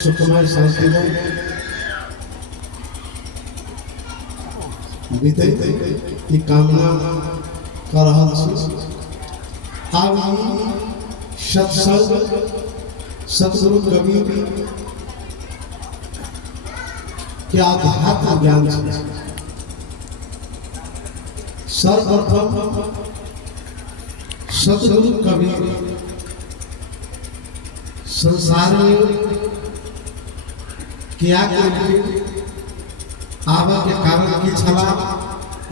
सुखमय शांतिमय बीते की कामना कर रहा आब सत्संग सतगुरु कबीर के आध्यात्म ज्ञान सर्वप्रथम सतगुरु कबीर संसार में क्या आवा के कारण की छला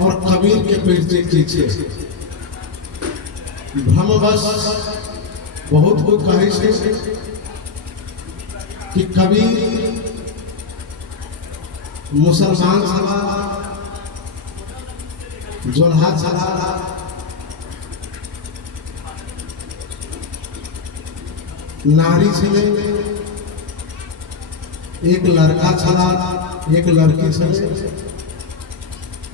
और कबीर के परिचय की भ्रमवश बहुत कहे कि कबीर मुसलमान छला जोल्हा छला नारी छले एक लड़का छला एक लड़की छले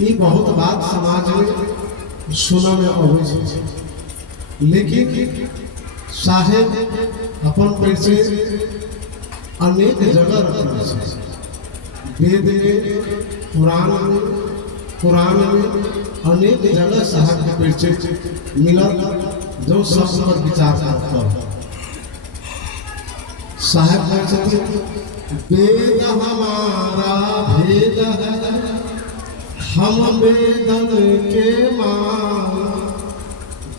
ये बहुत बात समाज में सुना में आवे छै, लेकिन साहेब अपन परिचय अनेक जगह रखने छै। वेद में पुराण में अनेक जगह साहेब के परिचय मिलल जो सब पर विचार करता है। साहेब कहते वेद हमारा भेद है, हम वेदन के मान,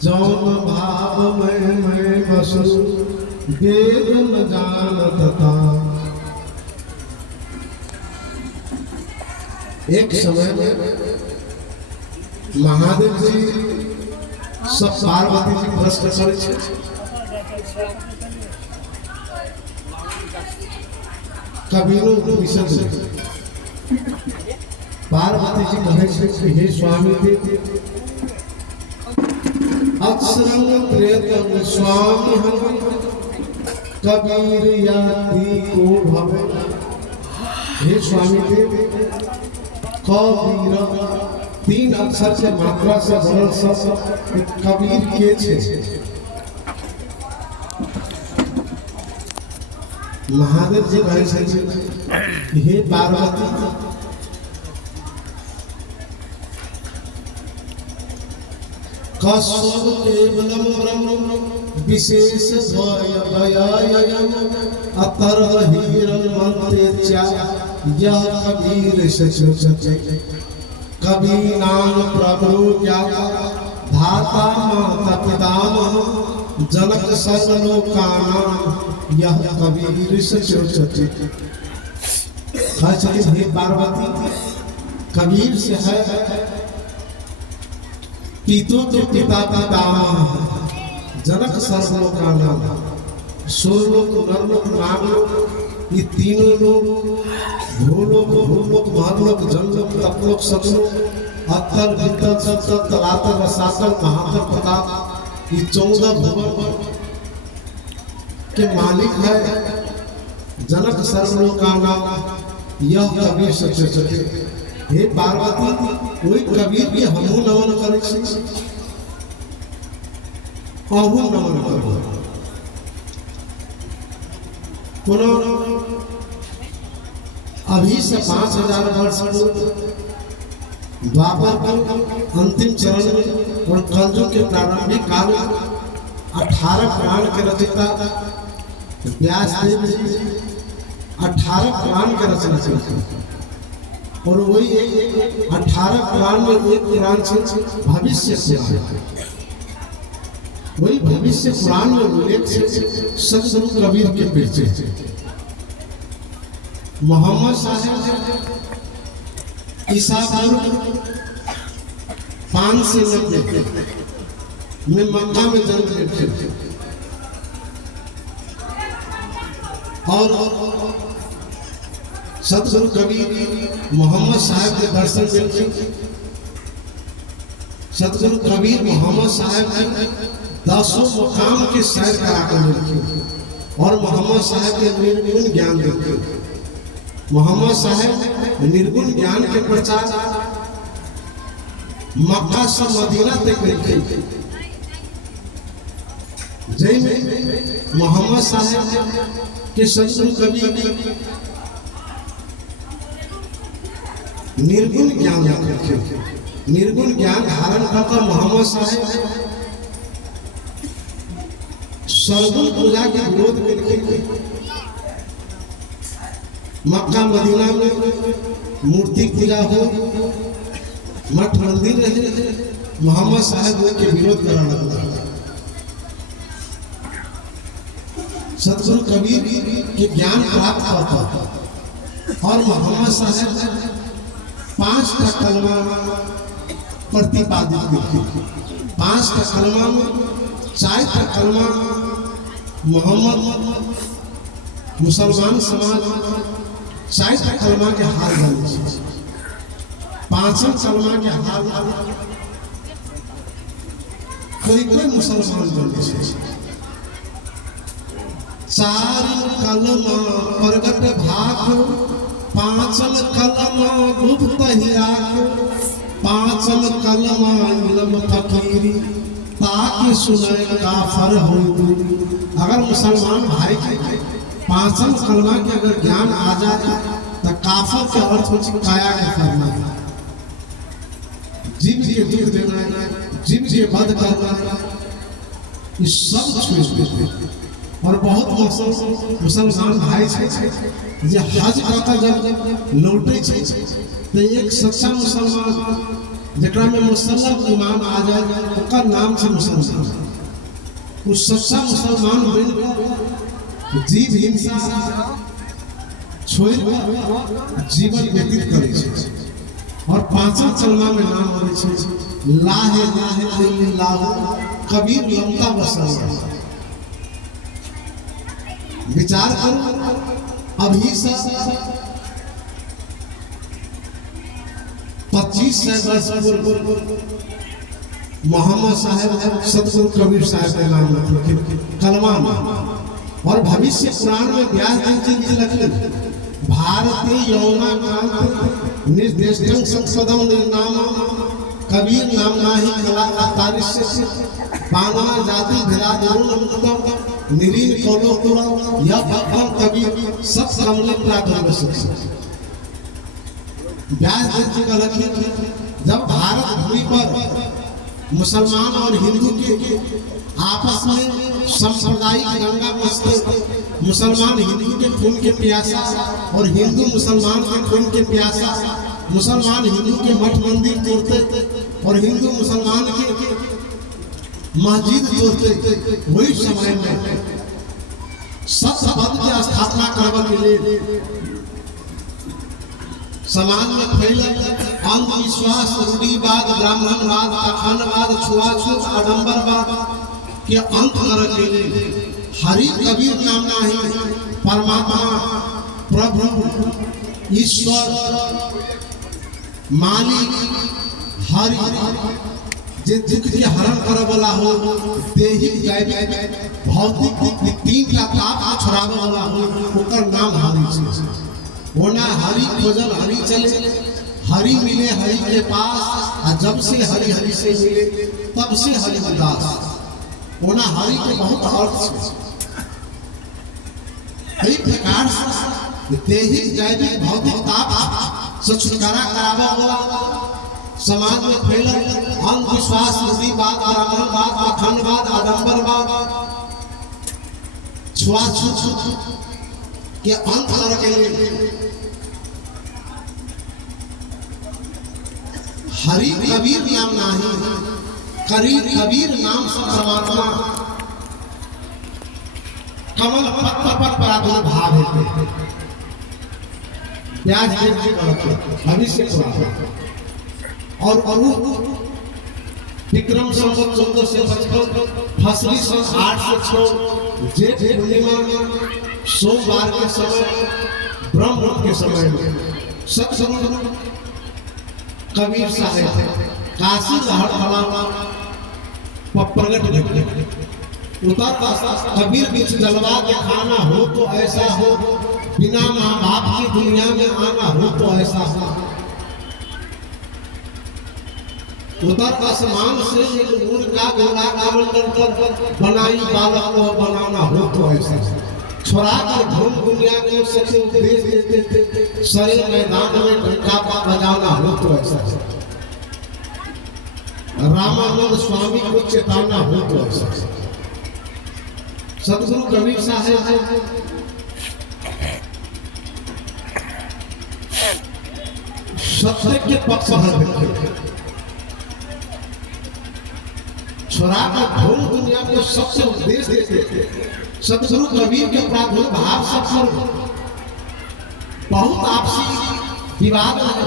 जौन भाव में बसु वेद न जानत था। एक समय में महादेव जी सब पार्वती जी प्रश्न करे कबीरों विषय पार्वती जी कहे हे स्वामी अक्षरंग प्रेतम स्वामी हम कबीर याति को भवे। हे स्वामी कबीर तीन अक्षर से मात्रा से बनल सब कबीर के छे। महादेव जी कहे हे पार्वती कस्व केवलम ब्रह्म विशेष भयायम अतर्हिरल मंत्रे च यह कबीर सचते कबीनाम प्रभु ज्ञाता धाता माता पितामह जनक सर्वलोकानां यह कबीर सचते। हे पार्वती कबीर से है पितु तो पिता पितामह जनक सर्वलोकानां सोलोक नरलोक नागलोक ये तीनों लोग भूलोक भूलोक महलोक जनलोक तपलोक सतलोक अत्तर वित्तर सत्तर तलातर रसातल महातर प्रताप ये 14 भुवन के मालिक है जनक सर्वलोकानां यह कबीर सचते। हे पार्वती कोई कबीर भी हमहु नमन करे छी अहु नमन करो। पुनः अभी से 5000 वर्ष पूर्व द्वापर के अंतिम चरण में और कलयुग के प्रारंभिक काल में 18 पुराण के रचयिता व्यास देव जी 18 पुराण के रचना करते और वही 18 पुराण में एक पुराण से भविष्य से वही भविष्य पुराण में उल्लेख से सतगुरु कबीर के परिचय मोहम्मद साहब ईसा पूर्व 590 में मक्का में जन्म लेते थे और सतगुरु कबीर मोहम्मद साहब के दर्शन करके सतगुरु कबीर मोहम्मद साहब के 10 मुकाम के सैर करा कर मिलते और मोहम्मद साहब के निर्गुण ज्ञान देते। मोहम्मद साहब निर्गुण ज्ञान के प्रचार मक्का से मदीना तक करते जय में मोहम्मद साहब कि सदगुरु कबीर निर्गुण ज्ञान रखे, निर्गुण ज्ञान धारण करके मोहम्मद साहब सर्वगुण पूजा के विरोध करके मक्का मदीना में मूर्ति पूजा हो, मठ मंदिर रहे, मोहम्मद साहब के विरोध करने लगा। सदगुरु कबीर के ज्ञान प्राप्त करता और मोहम्मद साहब 5 कलमा प्रतिपादित करके 5 कलमा में 4 कलमा मोहम्मद मुसलमान समाज 4 कलमा के हाल जाने, 5 कलमा के हाल कोई मुसलमान बने 4 कलमा प्रगट भाग 5 कलमा गुप्त हिराक 5 कलमा इल्म फकीरी ताकि सुने काफर हो। अगर मुसलमान भाई के 5 कलमा के अगर ज्ञान आ जाए तो काफर के अर्थ हो काया के करना, जिन के दुख देना, जिन के वध करना, ये सब छोड़ देते। और बहुत मुसलमान भाई जे हज करता जब लौटे तो एक सच्चा मुसलमान जरा में मुसलम ईमान आ जाए उसका नाम से मुसलमान, उस सच्चा मुसलमान बन जीव हिंसा छोड़ जीवन व्यतीत करे और 5 कलमा में नाम बोले लाहे लाहे इल्लल्लाह कबीर लंका बसर। विचार करो अभी से 2500 वर्ष पूर्व मोहम्मद साहब सदगुरु कबीर साहब के नाम रखे कलमा में, और भविष्य पुराण में व्यास जी लिखे भारतीय यौना क्रांति निर्देशक संसदम निर्नाम कबीर नामना ही कला तारिश पाना जाति भिरादरुण निरीन कोलो पूरा या भगवान कबीर सब सामने प्राप्त हो सकते। व्यास जी का लक्ष्य जब भारत भूमि पर मुसलमान और हिंदू के आपस में सांप्रदायिक दंगा बचते, मुसलमान हिंदू के खून के प्यासा और हिंदू मुसलमान के खून के प्यासा, मुसलमान हिंदू के मठ मंदिर तोड़ते और हिंदू मुसलमान के मस्जिद तोड़ते, वही समय में सत्य पद की स्थापना करने के लिए समाज में फैले अंधविश्वास, रूढ़िवाद, ब्राह्मणवाद, पाखंडवाद, छुआछूत, आडंबरवाद के अंत करने के लिए हरि कबीर नामना ही परमात्मा प्रभु ईश्वर मालिक हरि जे दुख के हरण करे वाला हो, देहिक दैविक भौतिक 3 का ताप छोड़ावे वाला हो, ओकर नाम हरि छै। ओना हरि खोजल हरि चले, हरि मिले हरि के पास, और जब से हरि हरि से मिले तब से हरि उदास। ओना हरि के बहुत अर्थ छै। कई प्रकार से देहिक दैविक भौतिक ताप से छुटकारा करावा वाला समाज में फैलल अंधविश्वास, रूढ़िवाद, ब्राह्मणवाद, पाखंडवाद, आडंबरवाद, छुआछूत के अंत करने के लिए हरि कबीर नाम नहीं, कबीर नाम से परमात्मा कमल पत्र पर प्रादुर्भाव है। प्याज भविष्य और विक्रम संवत 1455 फसली सन 806 जेठ पूर्णिमा सोमवार के समय ब्रह्म के समय में सत्संग कबीर साहब काशी प्रगट उतर कबीर बीच जलवा के खाना हो तो ऐसा हो, बिना माँ बाप की दुनिया में आना हो तो ऐसा हो, उतर आसमान से एक नूर का गोला बनाई बालक को बनाना हो तो ऐसा, छोड़ा कर घूम दुनिया को सबसे उपदेश देते शरीर मैदान में डंका बजाना हो तो ऐसा रामानंद स्वामी को चेतावना हो तो ऐसा सदगुरु कबीर साहब सत्य के पक्ष में देखे छोड़ा कर घूम दुनिया को सबसे उपदेश देते सदगुरु कबीर के प्रादुर्भाव सत्संग बहुत आपसी विवाद है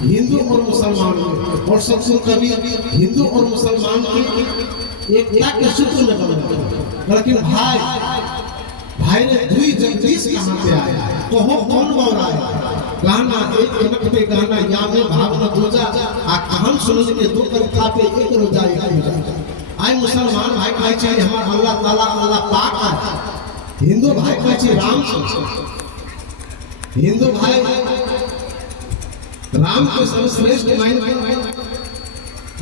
हिंदू और मुसलमान में और सदगुरु कबीर हिंदू और मुसलमान की एकता के सूत्र में बने लेकिन भाई ने दुई जगदीश कहाँ पे आया कहो कौन बोल रहा है गाना एक कनक पे गाना या में भाव न दूजा आ कहां सुनने के दो कविता पे एक रोजा आई मुसलमान भाई कहै छै हमर अल्लाह ताला अल्लाह पाक है हिंदू भाई कहै छै राम हिंदू भाई राम के सर्वश्रेष्ठ मान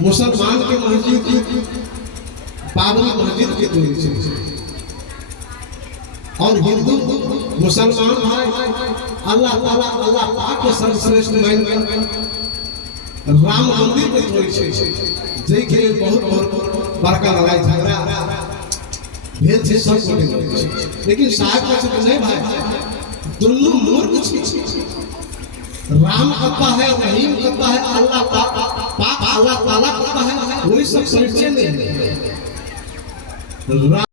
मुसलमान के मस्जिद बाबरी मस्जिद के दूरी छै और हिंदू मुसलमान भाई अल्लाह ताला अल्लाह पाक के सर्वश्रेष्ठ मान राम मंदिर के दूरी छै जै के बहुत बड़का लड़ाई झगड़ा भेल छै सब कोटि लेकिन साहब कहै छै नहीं भाई दुनू मूर्ख छै राम कहता है रहीम कहता है अल्लाह पाक अल्लाह ताला कहता है वही सब परिचय नहीं है।